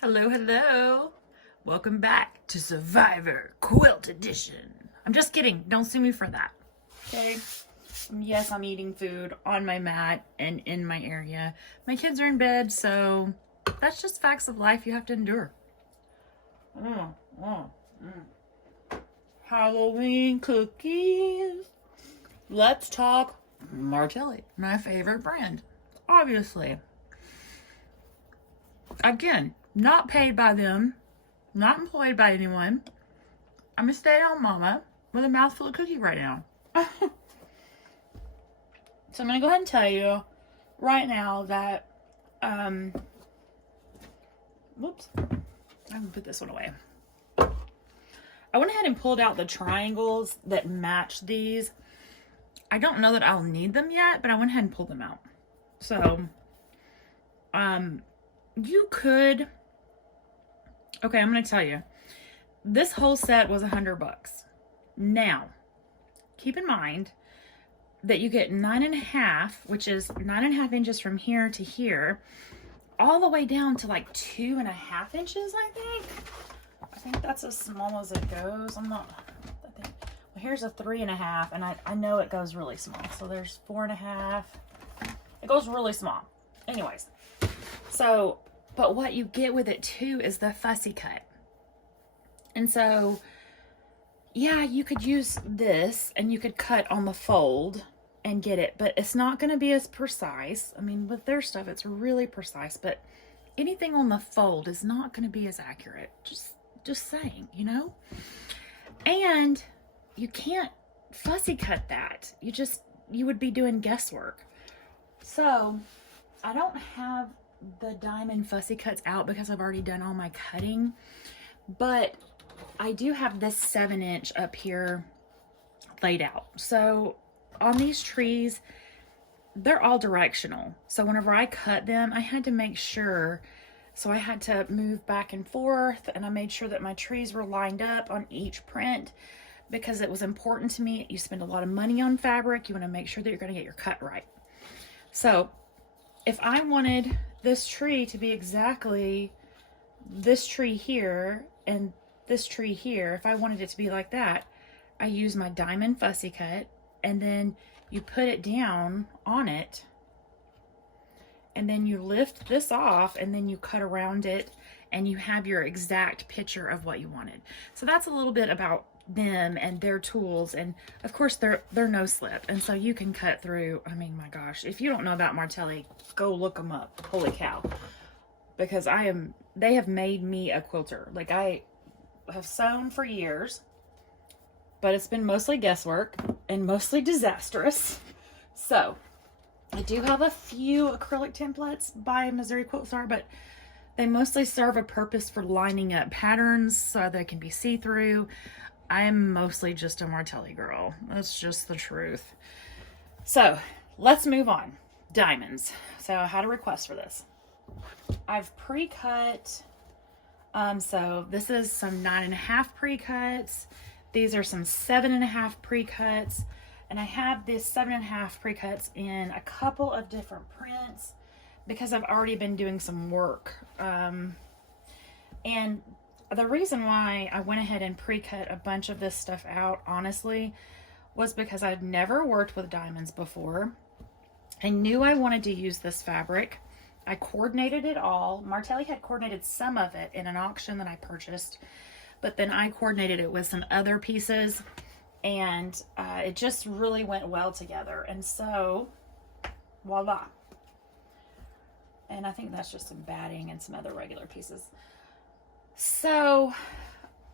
Hello, hello. Welcome back to Survivor Quilt Edition. I'm just kidding. Don't sue me for that. Okay? Yes, I'm eating food on my mat and in my area. My kids are in bed, so that's just facts of life you have to endure. Halloween cookies. Let's talk Martelli, my favorite brand. Obviously. Again, not paid by them, not employed by anyone. I'm a stay-at-home mama with a mouthful of cookie right now. So I'm gonna go ahead and tell you right now that, whoops, I'm gonna put this one away. I went ahead and pulled out the triangles that match these. I don't know that I'll need them yet, but I went ahead and pulled them out. So, you could, okay, I'm going to tell you, this whole set was $100. Now, keep in mind that you get 9.5, which is 9.5 inches from here to here, all the way down to like 2.5 inches, I think. I think that's as small as it goes. Well, here's a 3.5, and I know it goes really small. So there's 4.5. It goes really small. Anyways, so, but what you get with it too is the fussy cut. And so, yeah, you could use this and you could cut on the fold and get it, but it's not going to be as precise. I mean, with their stuff, it's really precise, but anything on the fold is not going to be as accurate. Just saying, you know? And you can't fussy cut that. You would be doing guesswork. So I don't have the diamond fussy cuts out because I've already done all my cutting, but I do have this 7-inch up here laid out. So on these trees, they're all directional. So whenever I cut them, I had to make sure, so I had to move back and forth, and I made sure that my trees were lined up on each print because it was important to me. You spend a lot of money on fabric. You want to make sure that you're going to get your cut right. So if I wanted this tree to be exactly this tree here and this tree here, if I wanted it to be like that, I use my diamond fussy cut, and then you put it down on it, and then you lift this off, and then you cut around it, and you have your exact picture of what you wanted. So that's a little bit about them and their tools, and of course they're no slip, and so you can cut through. I mean, my gosh, if you don't know about Martelli, go look them up. Holy cow. Because they have made me a quilter. Like, I have sewn for years, but it's been mostly guesswork and mostly disastrous. So I do have a few acrylic templates by Missouri Quilt Star, but they mostly serve a purpose for lining up patterns so they can be see-through. I'm mostly just a Martelli girl. That's just the truth. So let's move on. Diamonds. So how to request for this. I've pre-cut. So this is some 9.5 pre-cuts. These are some 7.5 pre-cuts. And I have this 7.5 pre-cuts in a couple of different prints because I've already been doing some work. And the reason why I went ahead and pre-cut a bunch of this stuff out, honestly, was because I'd never worked with diamonds before. I knew I wanted to use this fabric. I coordinated it all. Martelli had coordinated some of it in an auction that I purchased, but then I coordinated it with some other pieces, and it just really went well together. And so, voila. And I think that's just some batting and some other regular pieces. So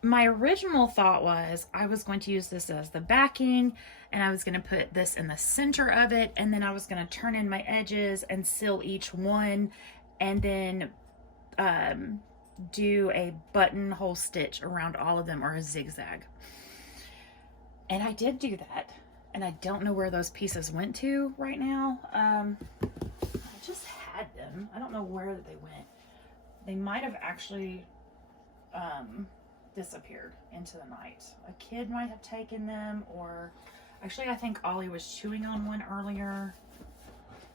my original thought was I was going to use this as the backing, and I was going to put this in the center of it, and then I was going to turn in my edges and seal each one, and then do a buttonhole stitch around all of them, or a zigzag. And I did do that, and I don't know where those pieces went to right now. I just had them. I don't know where they went. They might have actually disappeared into the night. A kid might have taken them, or actually I think Ollie was chewing on one earlier.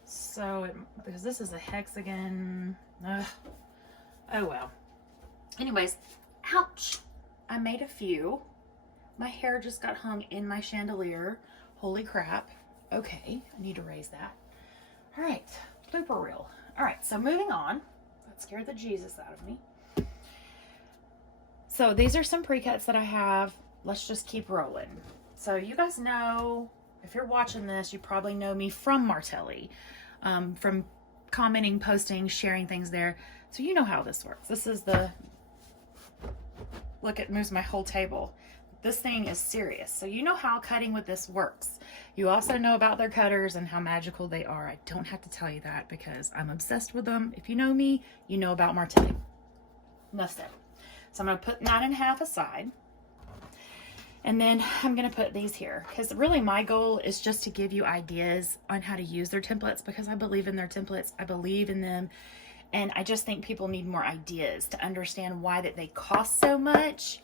So because this is a hexagon. Oh well. Anyways, ouch. I made a few. My hair just got hung in my chandelier. Holy crap. Okay, I need to raise that. All right, blooper reel. All right, so moving on. That scared the Jesus out of me. So these are some pre-cuts that I have. Let's just keep rolling. So you guys know, if you're watching this, you probably know me from Martelli, from commenting, posting, sharing things there. So you know how this works. This is the, look, it moves my whole table. This thing is serious. So you know how cutting with this works. You also know about their cutters and how magical they are. I don't have to tell you that because I'm obsessed with them. If you know me, you know about Martelli. Enough said. So I'm going to put 9.5 aside. And then I'm going to put these here because really my goal is just to give you ideas on how to use their templates because I believe in their templates. I believe in them. And I just think people need more ideas to understand why that they cost so much.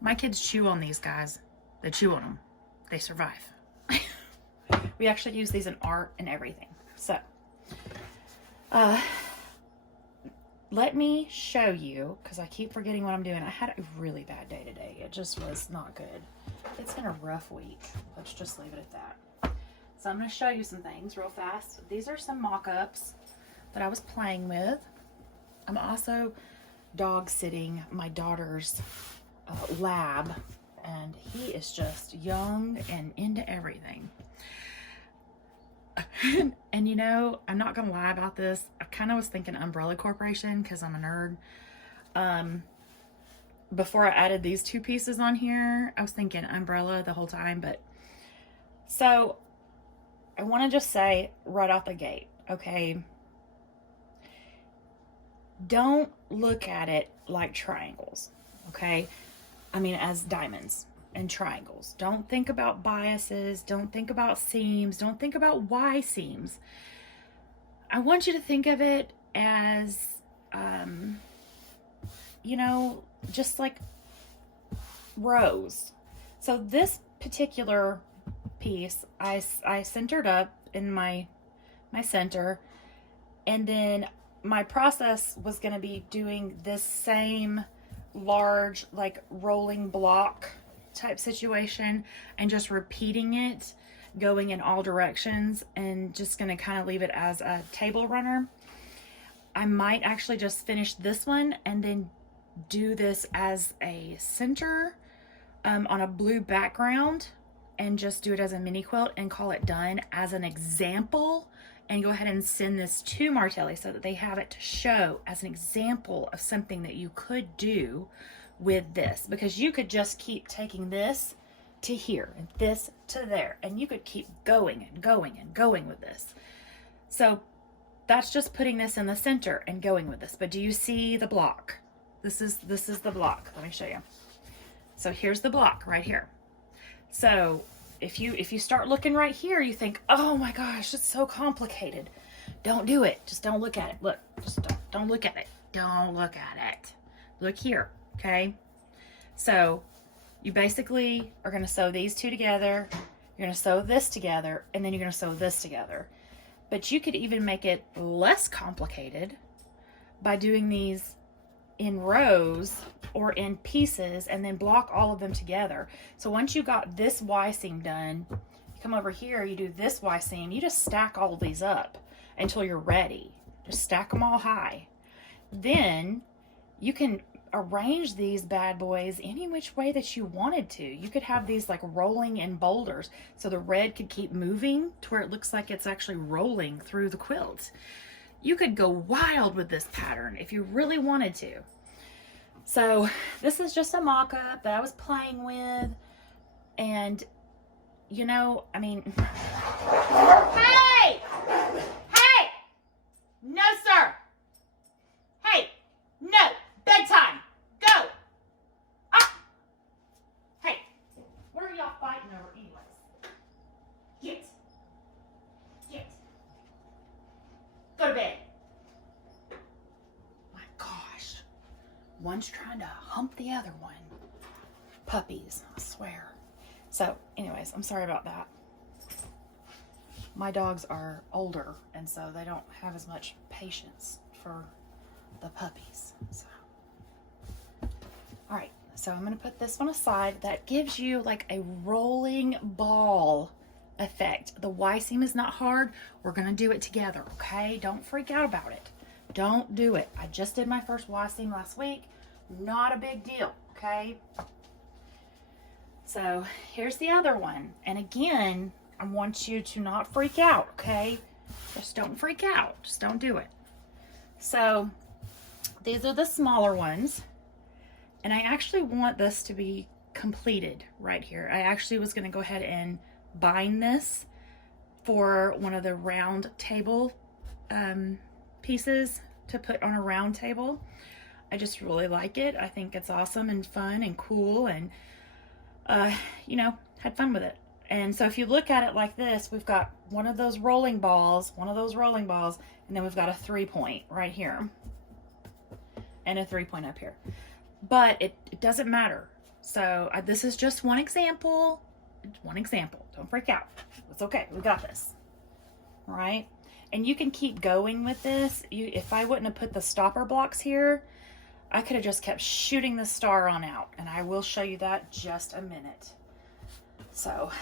My kids chew on these guys. They chew on them. They survive. We actually use these in art and everything. So, let me show you, because I keep forgetting what I'm doing. I had a really bad day today. It just was not good. It's been a rough week. Let's just leave it at that. So I'm going to show you some things real fast. These are some mock-ups that I was playing with. I'm also dog sitting my daughter's lab, and he is just young and into everything. And you know, I'm not gonna lie about this. I kind of was thinking Umbrella Corporation because I'm a nerd. Before I added these two pieces on here, I was thinking Umbrella the whole time. But so I want to just say right off the gate, okay, don't look at it like triangles, okay? I mean, as diamonds and triangles. Don't think about biases. Don't think about seams. Don't think about Y seams. I want you to think of it as, you know, just like rows. So this particular piece, I centered up in my center, and then my process was going to be doing this same large, like rolling block type situation and just repeating it, going in all directions, and just going to kind of leave it as a table runner. I might actually just finish this one and then do this as a center on a blue background and just do it as a mini quilt and call it done as an example, and go ahead and send this to Martelli so that they have it to show as an example of something that you could do with this, because you could just keep taking this to here and this to there, and you could keep going and going and going with this. So that's just putting this in the center and going with this. But do you see the block? This is the block. Let me show you. So here's the block right here. So if you start looking right here, you think, oh my gosh, it's so complicated. Don't do it. Just don't look at it. Look, just don't look at it. Don't look at it. Look here. Okay, so you basically are going to sew these two together, you're going to sew this together, and then you're going to sew this together. But you could even make it less complicated by doing these in rows or in pieces and then block all of them together. So once you got this Y seam done, you come over here, you do this Y seam, you just stack all of these up until you're ready. Just stack them all high. Then you can arrange these bad boys any which way that you wanted to. You could have these like rolling in boulders, so the red could keep moving to where it looks like it's actually rolling through the quilt. You could go wild with this pattern if you really wanted to. So this is just a mock-up that I was playing with, and you know, I mean, hey! Hey! No, sir! Hey! No! Bedtime! Go! Up! Hey! What are y'all fighting over anyways? Get! Go to bed. My gosh. One's trying to hump the other one. Puppies, I swear. So, anyways, I'm sorry about that. My dogs are older, and so they don't have as much patience for the puppies. So so I'm gonna put this one aside. That gives you like a rolling ball effect. The Y seam is not hard. We're gonna do it together, okay? Don't freak out about it. Don't do it. I just did my first Y seam last week. Not a big deal, okay? So here's the other one. And again, I want you to not freak out, okay? Just don't freak out. Just don't do it. So these are the smaller ones. And I actually want this to be completed right here. I actually was gonna go ahead and bind this for one of the round table pieces to put on a round table. I just really like it. I think it's awesome and fun and cool, and you know, had fun with it. And so if you look at it like this, we've got one of those rolling balls, and then we've got a 3-point right here and a 3-point up here. But it doesn't matter. So this is just one example. Don't freak out. It's okay. We got this. All right. And you can keep going with this. If I wouldn't have put the stopper blocks here, I could have just kept shooting the star on out. And I will show you that just a minute. So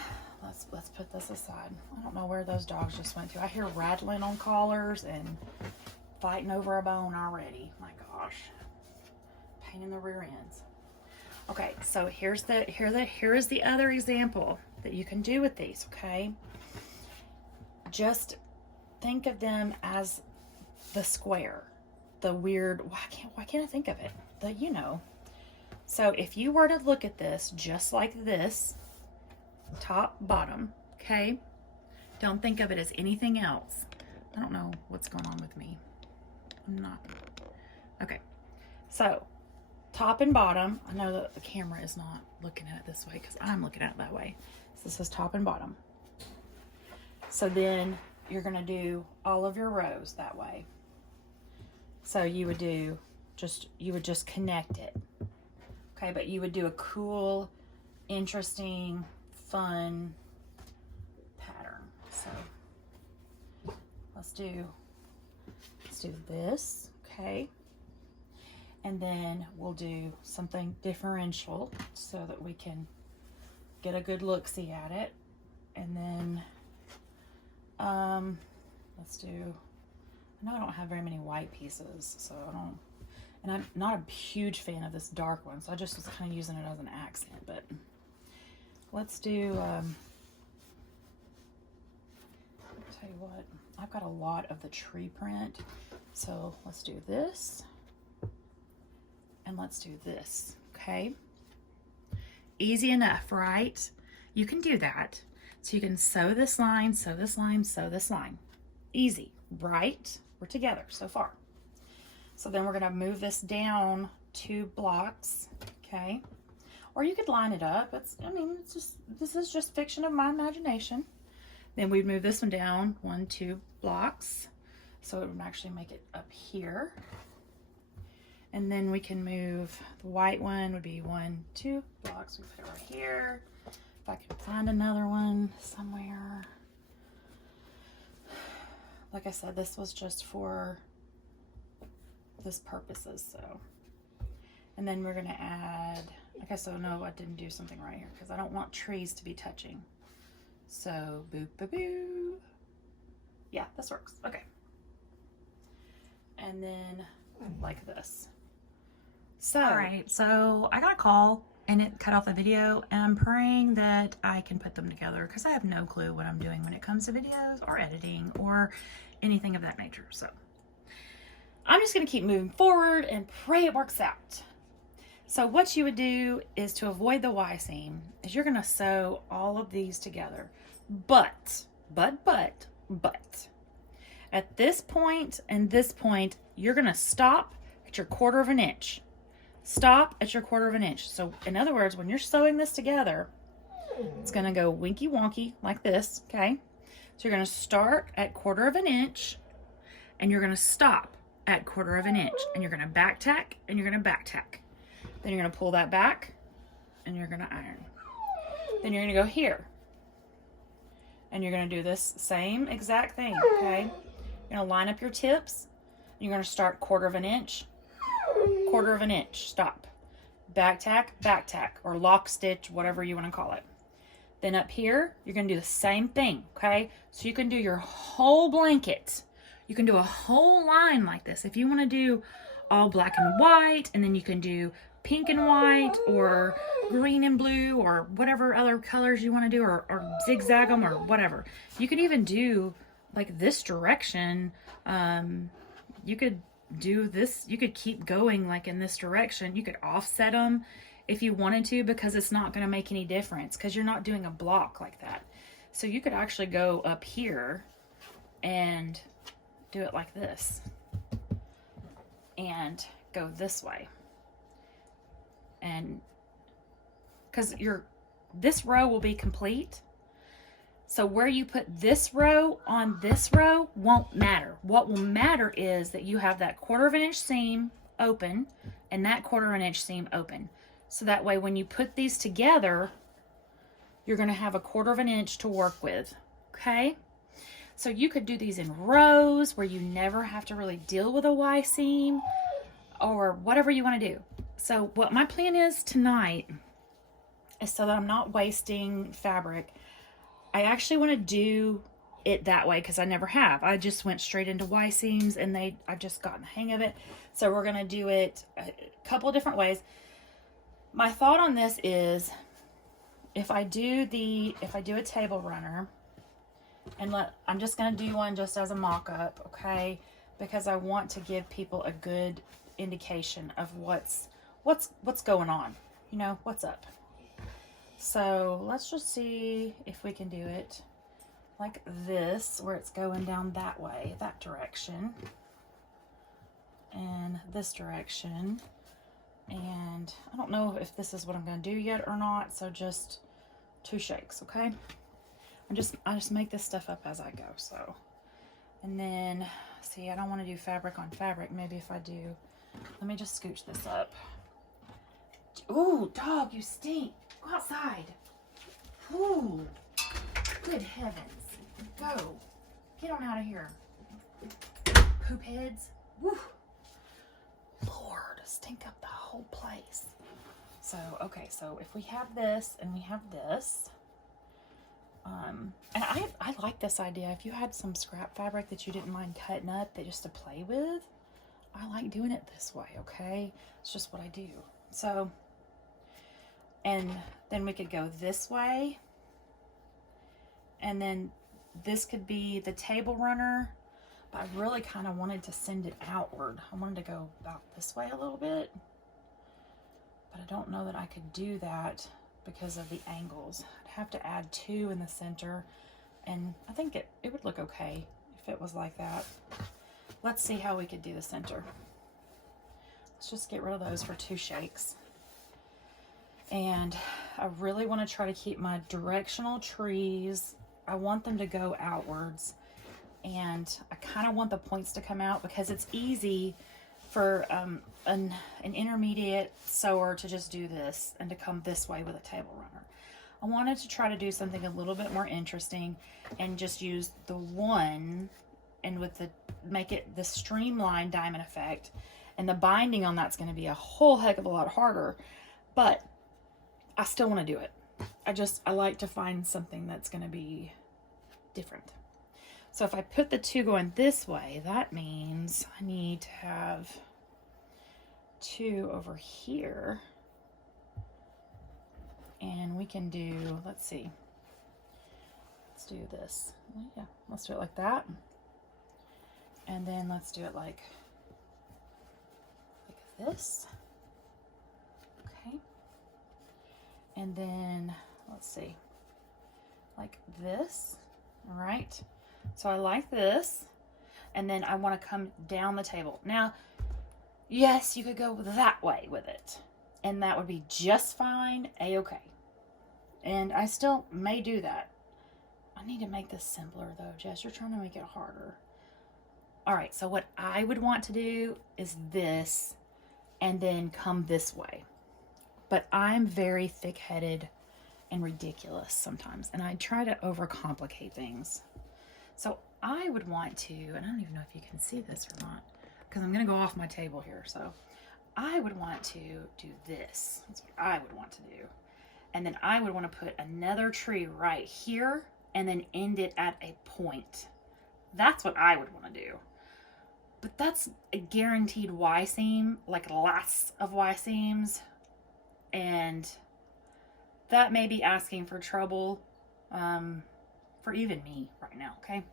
let's put this aside. I don't know where those dogs just went to. I hear rattling on collars and fighting over a bone already. My gosh. Pain in the rear ends. Okay, so here is the other example that you can do with these, okay? Just think of them as the square, the weird, why can't I think of it? You know. So if you were to look at this just like this, top, bottom, okay? Don't think of it as anything else. I don't know what's going on with me. I'm not. Okay, so top and bottom. I know that the camera is not looking at it this way because I'm looking at it that way. So this is top and bottom. So then you're going to do all of your rows that way. So you would just connect it. Okay, but you would do a cool, interesting, fun pattern. So let's do this, okay? And then we'll do something differential so that we can get a good look-see at it. And then let's do, I know I don't have very many white pieces, so I don't, and I'm not a huge fan of this dark one, so I just was kind of using it as an accent, but let's do, I'll tell you what, I've got a lot of the tree print, so let's do this. And let's do this, okay? Easy enough, right? You can do that. So you can sew this line, sew this line, sew this line. Easy, right? We're together so far. So then we're gonna move this down 2 blocks, okay? Or you could line it up. This is just fiction of my imagination. Then we'd move this one down 1, 2 blocks. So it would actually make it up here. And then we can move, the white one would be 1, 2 blocks. We put it right here. If I can find another one somewhere. Like I said, this was just for this purposes, so. And then we're gonna add, okay, so no, I didn't do something right here because I don't want trees to be touching. So, boop, boop, boop. Yeah, this works, okay. And then like this. So, all right, so I got a call and it cut off the video, and I'm praying that I can put them together because I have no clue what I'm doing when it comes to videos or editing or anything of that nature. So I'm just gonna keep moving forward and pray it works out. So what you would do is, to avoid the Y seam, is you're gonna sew all of these together. But, at this point and this point, you're gonna stop at your 1/4 of an inch. Stop at your 1/4 of an inch. So in other words, when you're sewing this together, it's gonna go winky wonky like this, okay? So you're gonna start at 1/4 of an inch and you're gonna stop at 1/4 of an inch, and you're gonna back tack and you're gonna back tack. Then you're gonna pull that back and you're gonna iron. Then you're gonna go here and you're gonna do this same exact thing, okay? You're gonna line up your tips. You're gonna start 1/4 of an inch, 1/4 of an inch, stop. back tack, or lock stitch, whatever you want to call it. Then up here, you're going to do the same thing, okay? So you can do your whole blanket. You can do a whole line like this. If you want to do all black and white, and then you can do pink and white, or green and blue, or whatever other colors you want to do, or zigzag them, or whatever. You could even do like this direction. You could do this, you could keep going like in this direction. You could offset them if you wanted to, because it's not going to make any difference because you're not doing a block like that. So you could actually go up here and do it like this and go this way. And because this row will be complete. So where you put this row on this row won't matter. What will matter is that you have that 1/4 of an inch seam open and that 1/4 of an inch seam open. So that way when you put these together, you're going to have a 1/4 of an inch to work with. Okay? So you could do these in rows where you never have to really deal with a Y seam, or whatever you want to do. So what my plan is tonight is, so that I'm not wasting fabric, I actually want to do it that way because I never have. I just went straight into Y seams and I've just gotten the hang of it. So we're going to do it a couple of different ways. My thought on this is, if I do a table runner, and I'm just going to do one just as a mock-up, okay? Because I want to give people a good indication of what's going on, you know, what's up. So let's just see if we can do it like this, where it's going down that way, that direction, and this direction. And I don't know if this is what I'm going to do yet or not, so just 2 shakes, okay? I just make this stuff up as I go. So, and then see, I don't want to do fabric on fabric. Maybe if I do, let me just scooch this up. Ooh, dog, you stink. Go outside. Ooh, good heavens. Go. Get on out of here. Poop heads. Woo. Lord, stink up the whole place. So, okay, so if we have this and we have this, and I like this idea. If you had some scrap fabric that you didn't mind cutting up that just to play with, I like doing it this way, okay? It's just what I do. So, and then we could go this way, and then this could be the table runner, but I really kind of wanted to send it outward. I wanted to go about this way a little bit, but I don't know that I could do that because of the angles. I'd have to add 2 in the center, and I think it would look okay if it was like that. Let's see how we could do the center. Let's just get rid of those for 2 shakes. And I really want to try to keep my directional trees, I want them to go outwards, and I kind of want the points to come out because it's easy for an intermediate sewer to just do this and to come this way with a table runner. I wanted to try to do something a little bit more interesting and just use the 1 and make it the streamlined diamond effect, and the binding on that's going to be a whole heck of a lot harder, but I still want to do it. I like to find something that's going to be different. So if I put the 2 going this way, that means I need to have 2 over here. And we can do, let's see. Let's do this. Yeah, let's do it like that. And then let's do it like this. Okay. And then, let's see, like this. All right. So I like this, and then I want to come down the table. Now, yes, you could go that way with it, and that would be just fine, a-okay. And I still may do that. I need to make this simpler, though, Jess. You're trying to make it harder. All right, so what I would want to do is this, and then come this way. But I'm very thick-headed and ridiculous sometimes, and I try to overcomplicate things. So I would want to, and I don't even know if you can see this or not, because I'm going to go off my table here. So I would want to do this. That's what I would want to do. And then I would want to put another tree right here and then end it at a point. That's what I would want to do. But that's a guaranteed Y seam, like lots of Y seams. And that may be asking for trouble for even me right now, okay?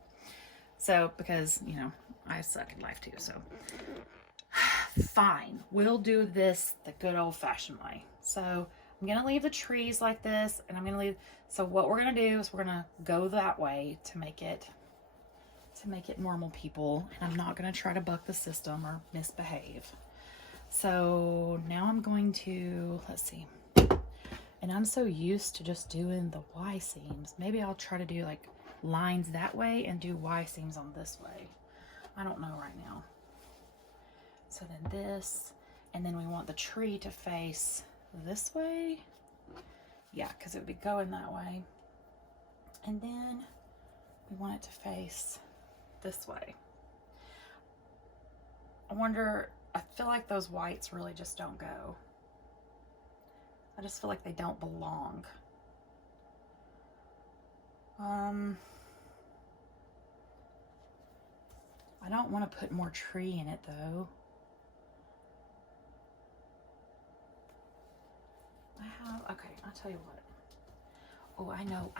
So, because, you know, I suck at life too, so. Fine, we'll do this the good old-fashioned way. So I'm gonna leave the trees like this, and I'm gonna leave, so what we're gonna do is we're gonna go that way to make it normal people, and I'm not gonna try to buck the system or misbehave. So now I'm going to, let's see, and I'm so used to just doing the Y seams. Maybe I'll try to do like lines that way and do Y seams on this way. I don't know right now. So then this, and then we want the tree to face this way. Yeah, because it would be going that way. And then we want it to face this way. I wonder, I feel like those whites really just don't go. I just feel like they don't belong. I don't want to put more tree in it though. Okay, I'll tell you what. Oh, I know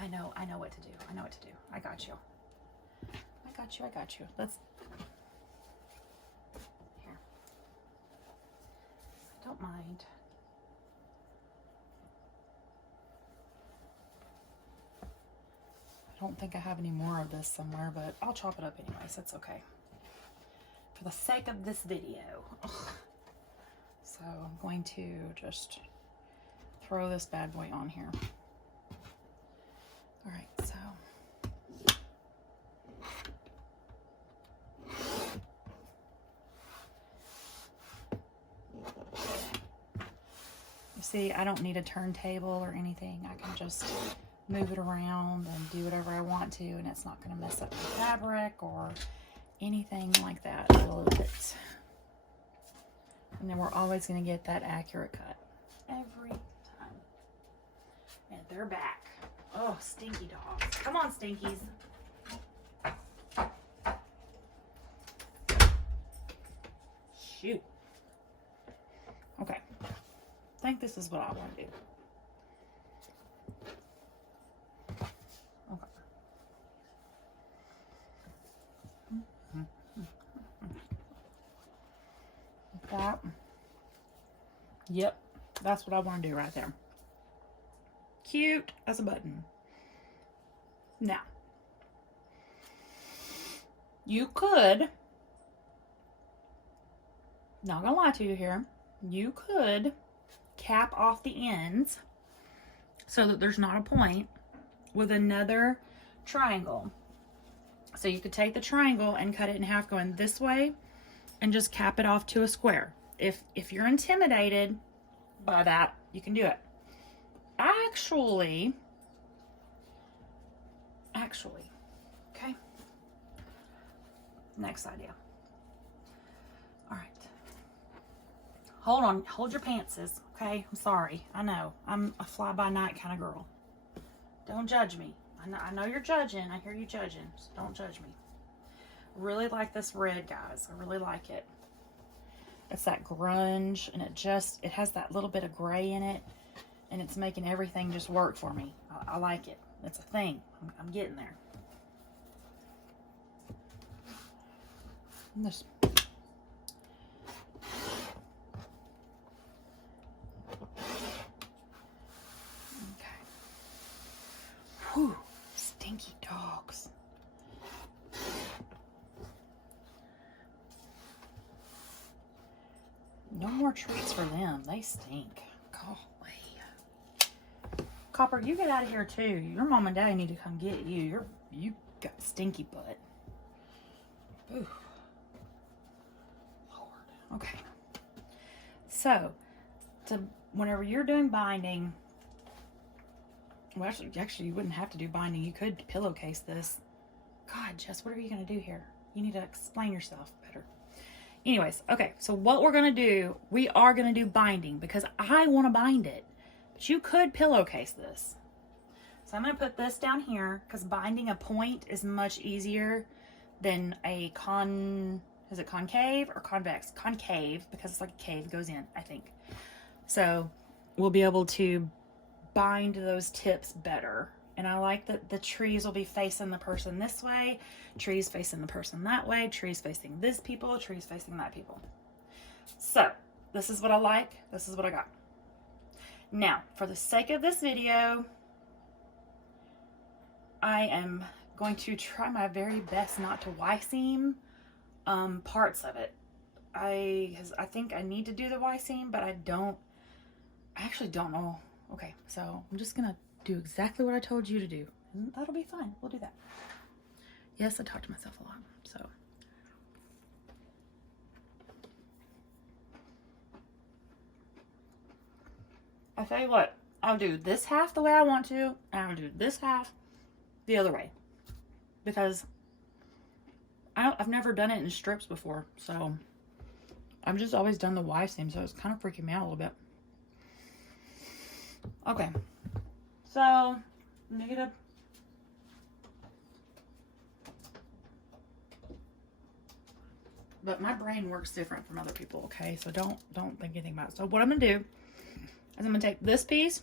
what to do. I know what to do. I got you. Let's, here. I don't mind. I don't think I have any more of this somewhere, but I'll chop it up anyways. That's okay. For the sake of this video. So I'm going to just throw this bad boy on here. All right, so you see, I don't need a turntable or anything. I can just move it around and do whatever I want to, and it's not going to mess up the fabric or anything like that a little bit. And then we're always going to get that accurate cut every time. And they're back. Oh, stinky dogs. Come on, stinkies. Shoot. Okay. I think this is what I want to do. Okay. Like that. Yep. That's what I want to do right there. Cute as a button. Now, you could, not gonna lie to you here, you could cap off the ends so that there's not a point with another triangle. So you could take the triangle and cut it in half going this way and just cap it off to a square. If you're intimidated by that, you can do it. Actually, okay. Next idea. All right. Hold on, hold your pantses, okay? I'm sorry, I know. I'm a fly-by-night kind of girl. Don't judge me. I know you're judging. I hear you judging, so don't judge me. Really like this red, guys. I really like it. It's that grunge, and it has that little bit of gray in it, and it's making everything just work for me. I like it. It's a thing. I'm getting there. This. Okay. Whew. Stinky dogs. No more treats for them. They stink. Golly. Copper, you get out of here too. Your mom and daddy need to come get you. You got stinky butt. Ooh. Lord. Okay. So, whenever you're doing binding, well, actually, you wouldn't have to do binding. You could pillowcase this. God, Jess, what are you going to do here? You need to explain yourself better. Anyways, okay, so what we're gonna do, we are gonna do binding because I want to bind it, but you could pillowcase this. So I'm gonna put this down here because binding a point is much easier than a is it concave or convex? Concave, because it's like a cave, goes in, I think. So we'll be able to bind those tips better. And I like that the trees will be facing the person this way, trees facing the person that way, trees facing this people, trees facing that people. So this is what I like. This is what I got. Now, for the sake of this video, I am going to try my very best not to Y-seam parts of it. I think I need to do the Y-seam, but I actually don't know. Okay, so I'm just gonna do exactly what I told you to do. And that'll be fine. We'll do that. Yes, I talk to myself a lot, so. I tell you what, I'll do this half the way I want to, and I'll do this half the other way. Because I've never done it in strips before, so I've just always done the Y-seam, so it's kind of freaking me out a little bit. Okay, so negative. But my brain works different from other people, okay? So don't think anything about it. So what I'm gonna do is I'm gonna take this piece,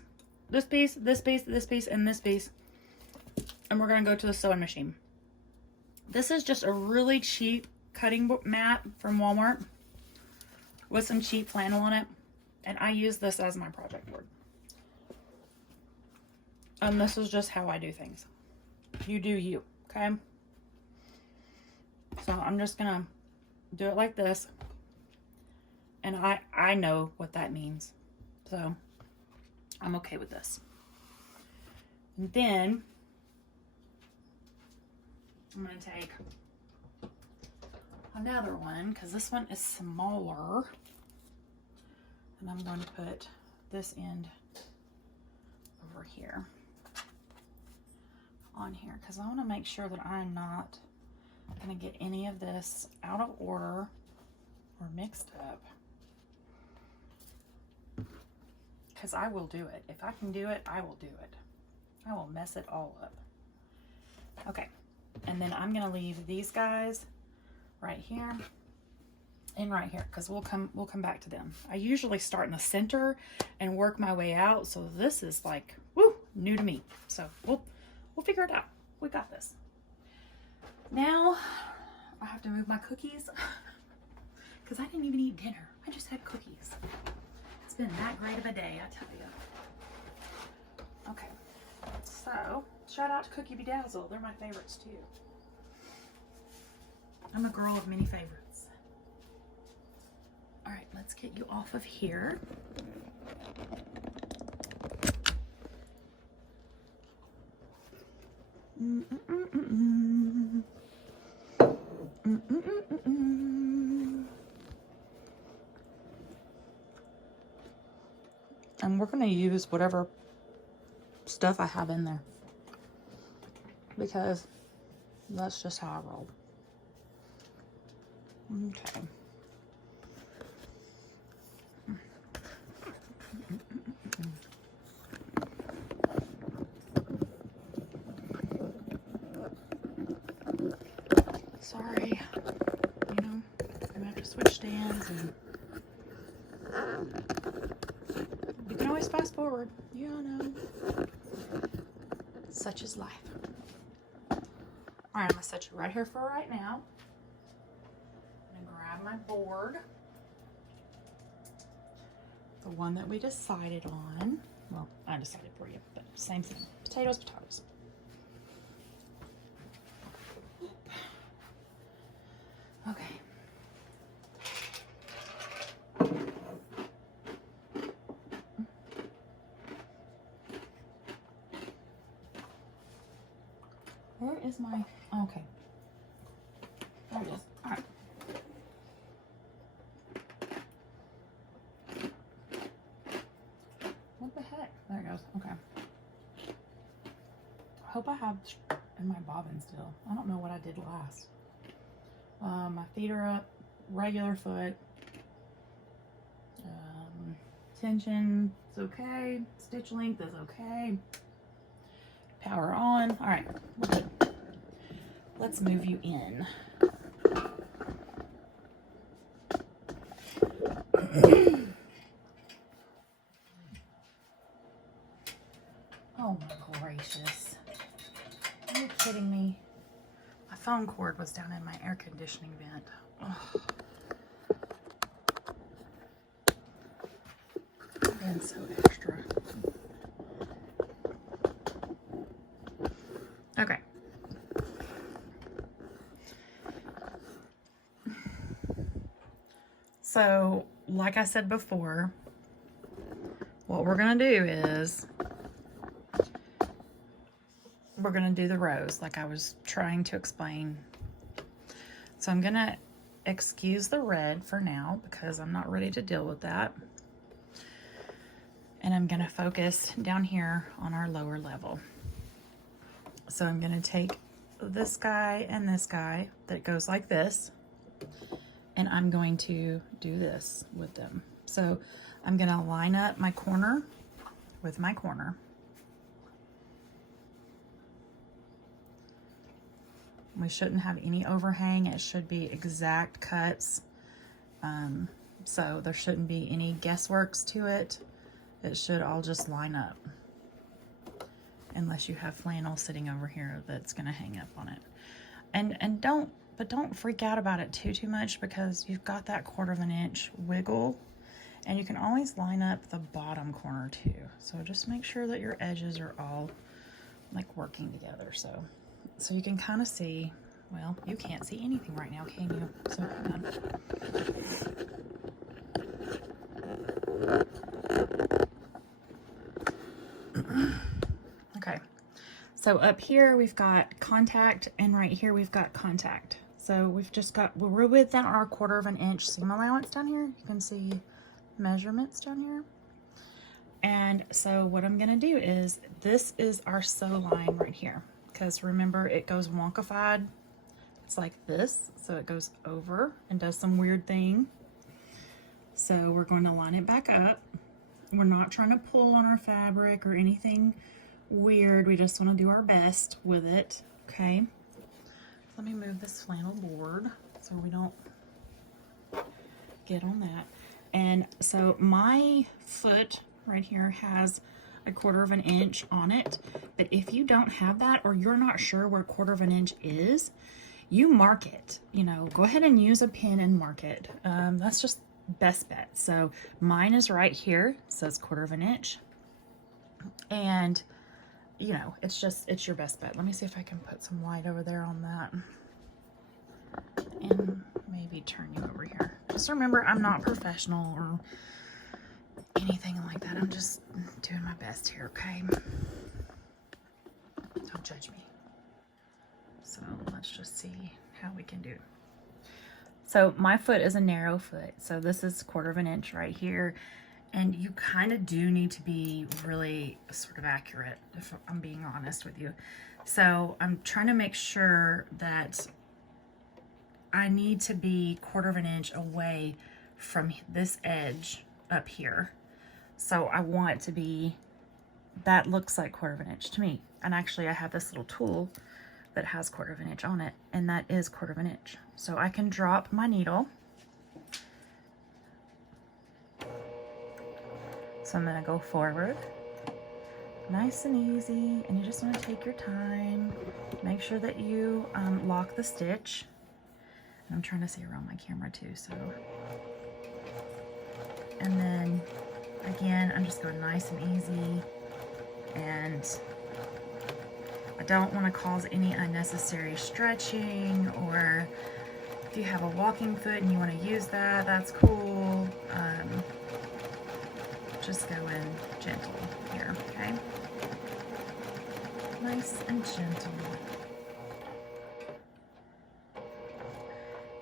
this piece, this piece, this piece, and this piece, and we're gonna go to the sewing machine. This is just a really cheap cutting mat from Walmart with some cheap flannel on it, and I use this as my project board. And this is just how I do things. You do you, okay? So I'm just gonna do it like this, and I know what that means, so I'm okay with this. And then I'm gonna take another one because this one is smaller, and I'm going to put this end over here on here because I want to make sure that I'm not going to get any of this out of order or mixed up, because I will do it. If I can do it, I will do it. I will mess it all up. Okay, and then I'm going to leave these guys right here and right here because we'll come back to them. I usually start in the center and work my way out, so this is like new to me. So we'll figure it out. We got this. Now I have to move my cookies because I didn't even eat dinner. I just had cookies. It's been that great of a day, I tell you. Okay, so shout out to Cookie Bedazzle. They're my favorites too. I'm a girl of many favorites. All right, let's get you off of here. And we're going to use whatever stuff I have in there because that's just how I roll. Okay. Sorry, you know, I'm gonna have to switch stands, and you can always fast forward. You know, such is life. All right, I'm gonna set you right here for right now. I'm gonna grab my board, the one that we decided on. Well, I decided for you, but same thing. Potatoes, potatoes. Okay. Where is my, okay. There it is. All right. What the heck? There it goes. Okay. I hope I have in my bobbin still. I don't know what I did last. My feet are up. regular foot. Tension is okay. Stitch length is okay. Power on. All right, we're good. Let's move you in. Oh my gracious. Are you kidding me? My phone cord was down in my air conditioning vent. Oh. I'm being so extra. Okay. So, like I said before, what we're going to do is we're going to do the rows like I was trying to explain. So I'm going to excuse the red for now because I'm not ready to deal with that. And I'm going to focus down here on our lower level. So I'm going to take this guy and this guy that goes like this, and I'm going to do this with them. So I'm going to line up my corner with my corner. We shouldn't have any overhang. It should be exact cuts. So there shouldn't be any guessworks to it. It should all just line up. Unless you have flannel sitting over here that's gonna hang up on it. And don't freak out about it too much, because you've got that 1/4 inch wiggle, and you can always line up the bottom corner too. So just make sure that your edges are all like working together. So you can kind of see, well, you can't see anything right now, can you? So hang on. Okay, so up here we've got contact, and right here we've got contact. So we're within our 1/4 inch seam allowance down here. You can see measurements down here. And so what I'm gonna do is, this is our sew line right here. Because remember, it goes wonkified. It's like this, so it goes over and does some weird thing. So we're going to line it back up. We're not trying to pull on our fabric or anything weird. We just want to do our best with it, okay? Let me move this flannel board so we don't get on that. And so my foot right here has a 1/4 inch on it, but if you don't have that, or you're not sure where 1/4 inch is, you mark it. You know, go ahead and use a pin and mark it. That's just best bet. So mine is right here. It says 1/4 inch, and you know, it's your best bet. Let me see if I can put some white over there on that, and maybe turn you over here. Just remember, I'm not professional or anything like that. I'm just doing my best here, okay? Don't judge me. So let's just see how we can do. So my foot is a narrow foot. So this is 1/4 inch right here. And you kind of do need to be really sort of accurate, if I'm being honest with you. So I'm trying to make sure that I need to be 1/4 inch away from this edge up here. So I want it to be, that looks like 1/4 inch to me. And actually I have this little tool that has 1/4 inch on it, and that is 1/4 inch. So I can drop my needle. So I'm gonna go forward, nice and easy, and you just wanna take your time. Make sure that you lock the stitch. And I'm trying to see around my camera too, so. And then again, I'm just going nice and easy, and I don't want to cause any unnecessary stretching, or if you have a walking foot and you want to use that, that's cool. Just go in gentle here, okay? Nice and gentle.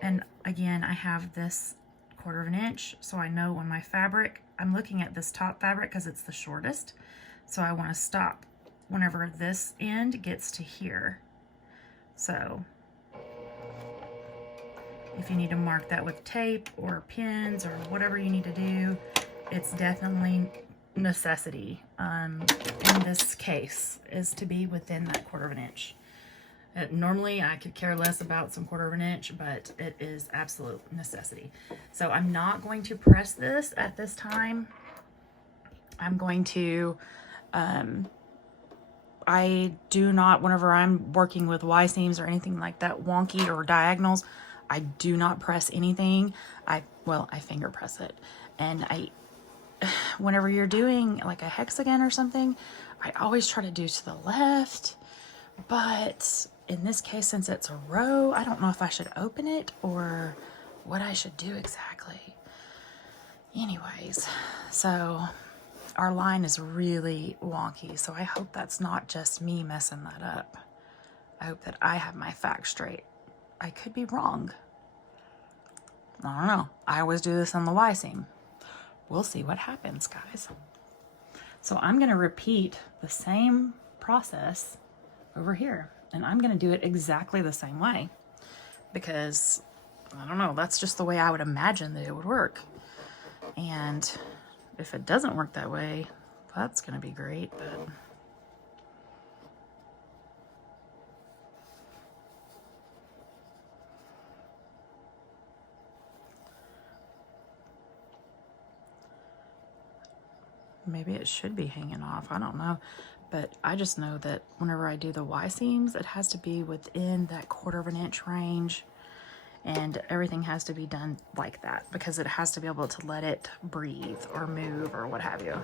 And again, I have this 1/4 inch, so I know when my fabric, I'm looking at this top fabric because it's the shortest, so I want to stop whenever this end gets to here. So if you need to mark that with tape or pins or whatever you need to do, it's definitely necessity in this case is to be within that 1/4 inch. Normally I could care less about some 1/4 inch, but it is absolute necessity. So I'm not going to press this at this time. I'm going to, I do not, whenever I'm working with Y seams or anything like that, wonky or diagonals, I do not press anything. I finger press it. And whenever you're doing like a hexagon or something, I always try to do to the left. But in this case, since it's a row, I don't know if I should open it or what I should do exactly. Anyways, so our line is really wonky, so I hope that's not just me messing that up. I hope that I have my facts straight. I could be wrong. I don't know. I always do this on the Y seam. We'll see what happens, guys. So I'm going to repeat the same process over here, and I'm going to do it exactly the same way because I don't know, that's just the way I would imagine that it would work. And if it doesn't work that way, that's going to be great, but maybe it should be hanging off. I don't know. But I just know that whenever I do the Y seams, it has to be within that 1/4 inch range. And everything has to be done like that because it has to be able to let it breathe or move or what have you.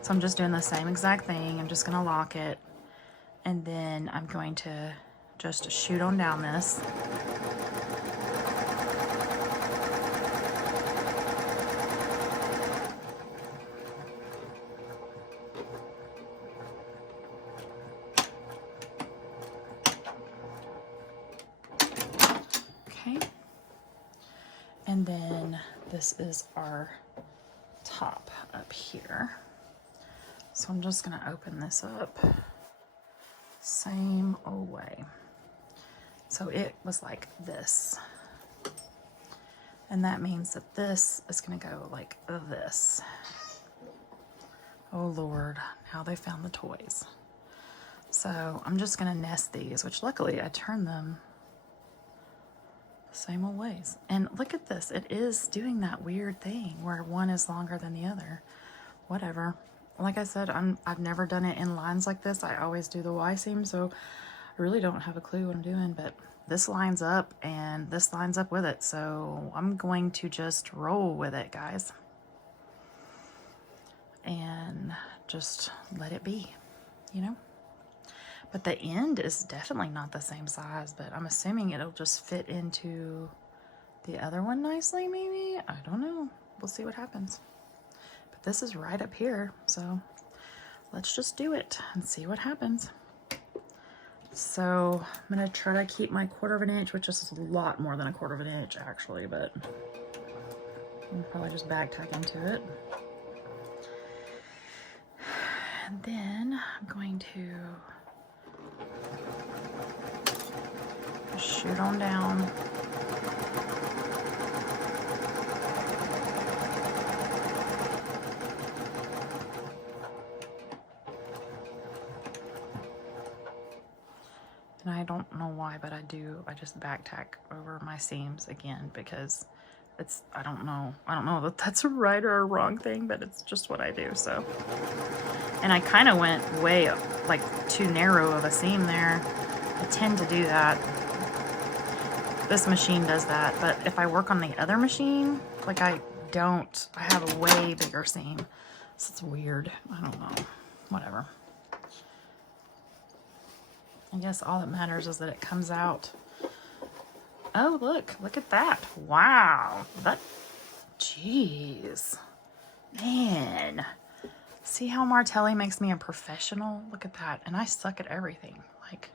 So I'm just doing the same exact thing. I'm just going to lock it. And then I'm going to just shoot on down this. Okay. And then this is our top up here. So I'm just going to open this up same old way. So it was like this. And that means that this is going to go like this. Oh Lord, now they found the toys. So I'm just going to nest these, which luckily I turned them the same old ways. And look at this. It is doing that weird thing where one is longer than the other. Whatever. Like I said, I've never done it in lines like this. I always do the Y seam, so I really don't have a clue what I'm doing, but this lines up and this lines up with it. So I'm going to just roll with it, guys. And just let it be, you know? But the end is definitely not the same size, but I'm assuming it'll just fit into the other one nicely, maybe? I don't know. We'll see what happens. But this is right up here, so let's just do it and see what happens. So I'm going to try to keep my 1/4 inch, which is a lot more than a 1/4 inch actually, but I'll probably just back tack into it. And then I'm going to shoot on down. And I don't know why, but I just back tack over my seams again because I don't know that that's a right or a wrong thing, but it's just what I do, so. And I kind of went way up, like too narrow of a seam there. I tend to do that. This machine does that, but if I work on the other machine, like I have a way bigger seam. So it's weird. I don't know. Whatever. I guess all that matters is that it comes out. Oh, look at that. Wow. Jeez. Man. See how Martelli makes me a professional? Look at that. And I suck at everything. Like,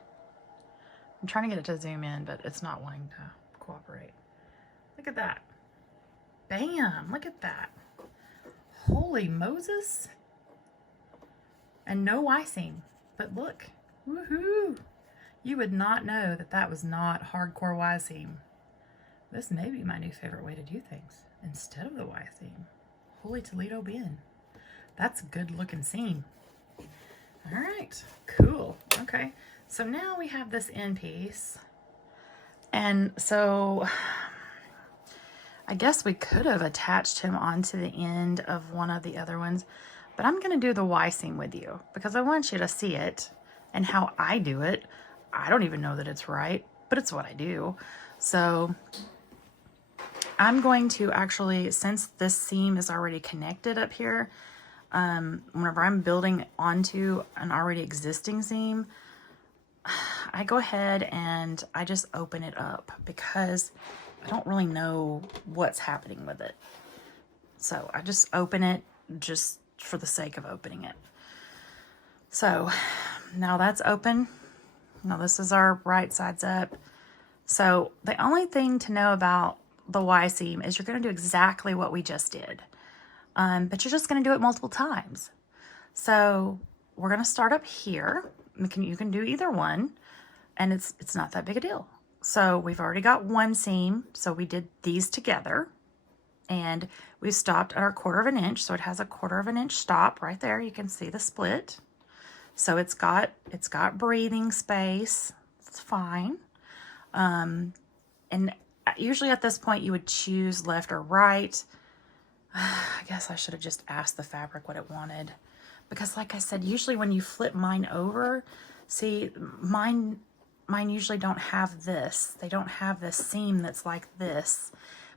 I'm trying to get it to zoom in, but it's not wanting to cooperate. Look at that. Bam. Look at that. Holy Moses. And no Y seam. But look. Woohoo. You would not know that that was not hardcore Y seam. This may be my new favorite way to do things instead of the Y seam. Holy Toledo bin. That's a good looking seam. All right, cool. Okay, so now we have this end piece. And so I guess we could have attached him onto the end of one of the other ones, but I'm gonna do the Y seam with you because I want you to see it and how I do it. I don't even know that it's right, but it's what I do. So I'm going to actually, since this seam is already connected up here, whenever I'm building onto an already existing seam, I go ahead and I just open it up because I don't really know what's happening with it. So I just open it just for the sake of opening it. So now that's open. Now this is our right side's up. So the only thing to know about the Y seam is you're going to do exactly what we just did. But you're just going to do it multiple times. So we're going to start up here. You can do either one, and it's not that big a deal. So we've already got one seam, so we did these together, and we stopped at our 1/4 of an inch. So it has a 1/4 of an inch stop right there. You can see the split. So it's got breathing space. It's fine. And usually at this point you would choose left or right. I guess I should have just asked the fabric what it wanted, because like I said, usually when you flip mine over, see, mine usually don't have this. They don't have this seam that's like this.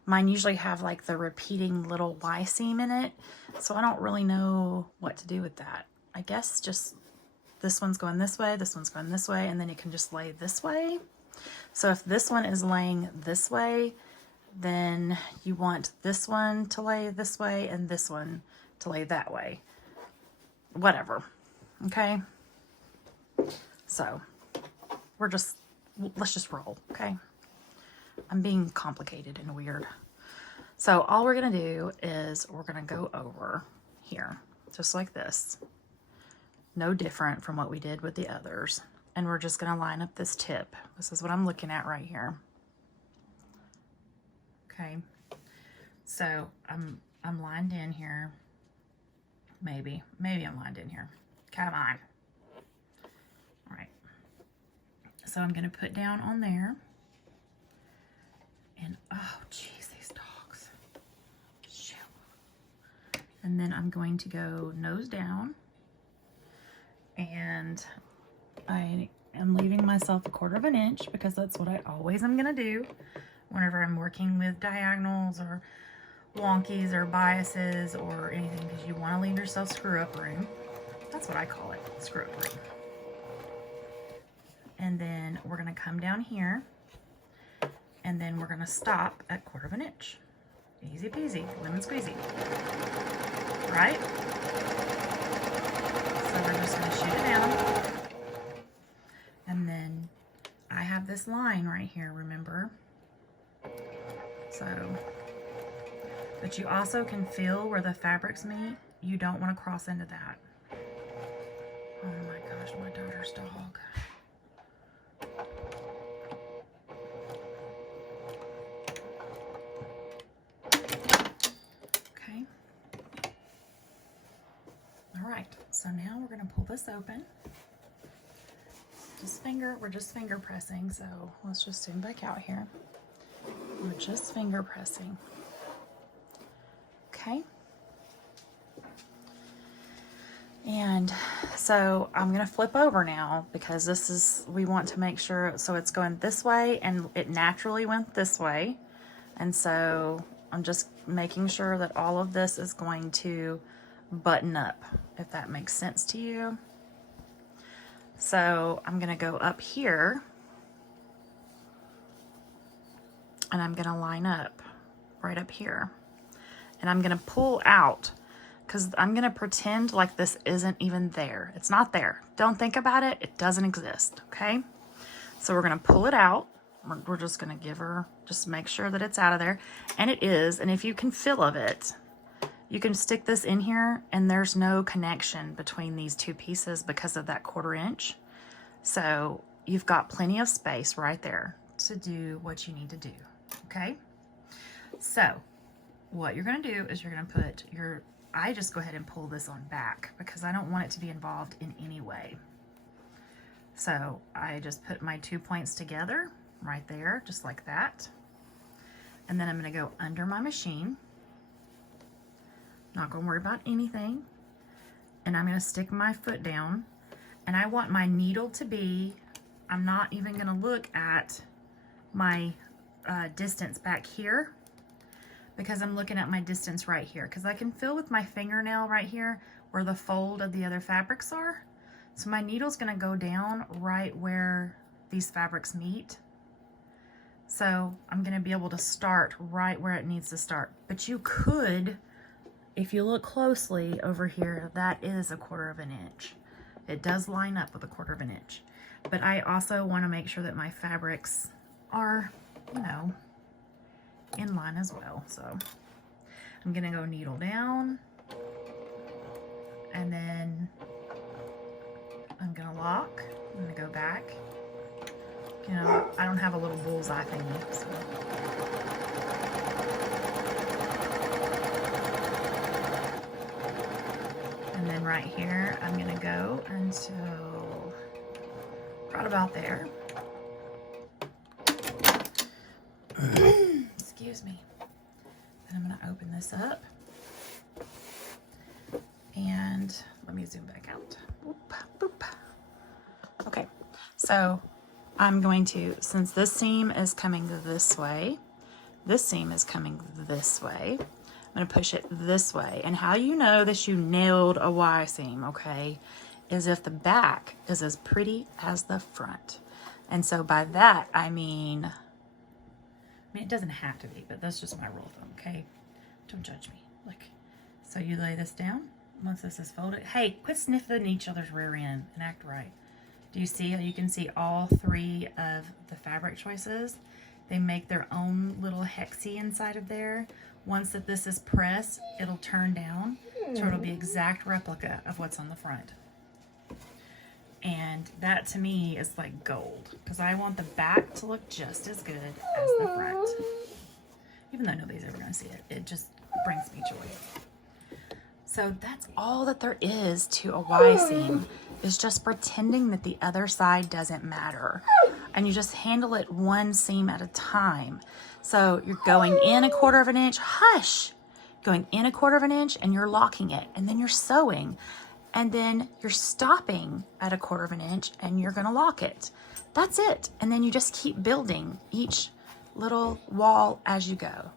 Mine usually have like the repeating little Y seam in it. So I don't really know what to do with that. I guess just this one's going this way, this one's going this way, and then you can just lay this way. So if this one is laying this way, then you want this one to lay this way and this one to lay that way. Whatever. Okay? So let's just roll, okay? I'm being complicated and weird. So all we're gonna do is we're gonna go over here, just like this. No different from what we did with the others. And we're just gonna line up this tip. This is what I'm looking at right here. Okay, so I'm lined in here. Maybe I'm lined in here. Come on. All right. So I'm gonna put down on there. And oh geez, these dogs. Shoot. And then I'm going to go nose down. And I am leaving myself a 1/4 of an inch because that's what I always am gonna do whenever I'm working with diagonals or wonkies or biases or anything, because you want to leave yourself screw up room. That's what I call it, screw up room. And then we're going to come down here, and then we're going to stop at 1/4 of an inch. Easy peasy, lemon squeezy. Right? So we're just going to shoot it down. And then I have this line right here, remember? So, but you also can feel where the fabrics meet. You don't want to cross into that. Oh my gosh, my daughter's dog. Okay. All right, so now we're gonna pull this open. We're just finger pressing, so let's just zoom back out here. We're just finger pressing. Okay. And so I'm going to flip over now because we want to make sure, so it's going this way and it naturally went this way. And so I'm just making sure that all of this is going to button up, if that makes sense to you. So I'm going to go up here and I'm going to line up right up here. And I'm going to pull out because I'm going to pretend like this isn't even there. It's not there. Don't think about it. It doesn't exist. Okay. So we're going to pull it out. We're just going to give her, just make sure that it's out of there. And it is. And if you can feel of it, you can stick this in here and there's no connection between these two pieces because of that 1/4 inch. So you've got plenty of space right there to do what you need to do. Okay, so what you're going to do is you're going to put I just go ahead and pull this on back because I don't want it to be involved in any way. So I just put my 2 points together right there, just like that. And then I'm going to go under my machine. Not going to worry about anything. And I'm going to stick my foot down. And I want my needle to be, I'm not even going to look at my distance back here, because I'm looking at my distance right here, because I can feel with my fingernail right here where the fold of the other fabrics are. So my needle's going to go down right where these fabrics meet. So I'm going to be able to start right where it needs to start. But you could, if you look closely over here, that is 1/4 of an inch. It does line up with 1/4 of an inch. But I also want to make sure that my fabrics are, you know, in line as well. So I'm going to go needle down, and then I'm going to lock. I'm going to go back. You know, I don't have a little bullseye thingy, so. And then right here, I'm going to go until right about there. Excuse me. Then I'm going to open this up. And let me zoom back out. Boop, boop. Okay, so I'm going to, since this seam is coming this way, this seam is coming this way, I'm going to push it this way. And how you know that you nailed a Y seam, okay, is if the back is as pretty as the front. And so by that, I mean it doesn't have to be, but that's just my rule of thumb, okay? Don't judge me. Like, so you lay this down. Once this is folded, hey, quit sniffing each other's rear end and act right. Do you see how you can see all 3 of the fabric choices? They make their own little hexie inside of there. Once that this is pressed, it'll turn down, so it'll be exact replica of what's on the front. And that to me is like gold, because I want the back to look just as good as the front. Even though nobody's ever gonna see it, it just brings me joy. So that's all that there is to a Y seam, is just pretending that the other side doesn't matter. And you just handle it one seam at a time. So you're going in 1/4 of an inch, hush, going in 1/4 of an inch, and you're locking it, and then you're sewing, and then you're stopping at 1/4 of an inch, and you're gonna lock it. That's it. And then you just keep building each little wall as you go.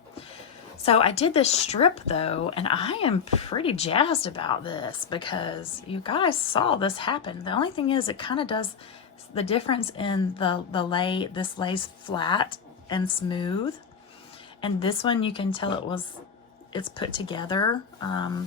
So I did this strip though, and I am pretty jazzed about this because you guys saw this happen. The only thing is it kind of does the difference in the lay. This lays flat and smooth, and this one you can tell it's put together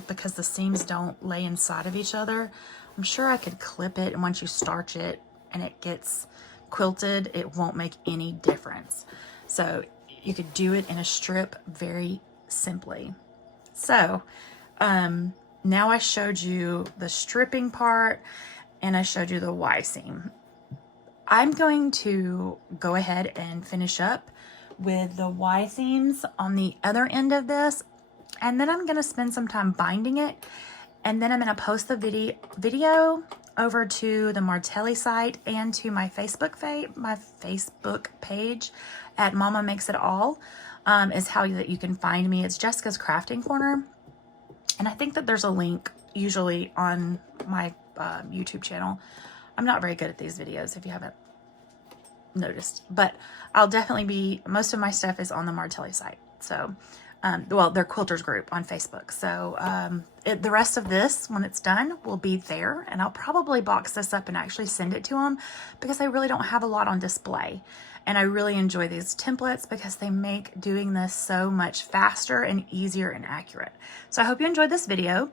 because the seams don't lay inside of each other. I'm sure I could clip it, and once you starch it and it gets quilted, it won't make any difference. So you could do it in a strip very simply. So now I showed you the stripping part and I showed you the Y seam. I'm going to go ahead and finish up with the Y seams on the other end of this, and then I'm going to spend some time binding it, and then I'm going to post the video over to the Martelli site and to my Facebook page at Mama Makes It All, is how that you can find me. It's Jessica's Crafting Corner, and I think that there's a link usually on my YouTube channel. I'm not very good at these videos if you haven't noticed, but I'll definitely be, most of my stuff is on the Martelli site. So, well, their quilters group on Facebook. So the rest of this, when it's done, will be there, and I'll probably box this up and actually send it to them because I really don't have a lot on display. And I really enjoy these templates because they make doing this so much faster and easier and accurate. So I hope you enjoyed this video,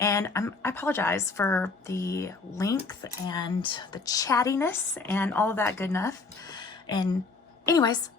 and I apologize for the length and the chattiness and all of that good enough. And anyways,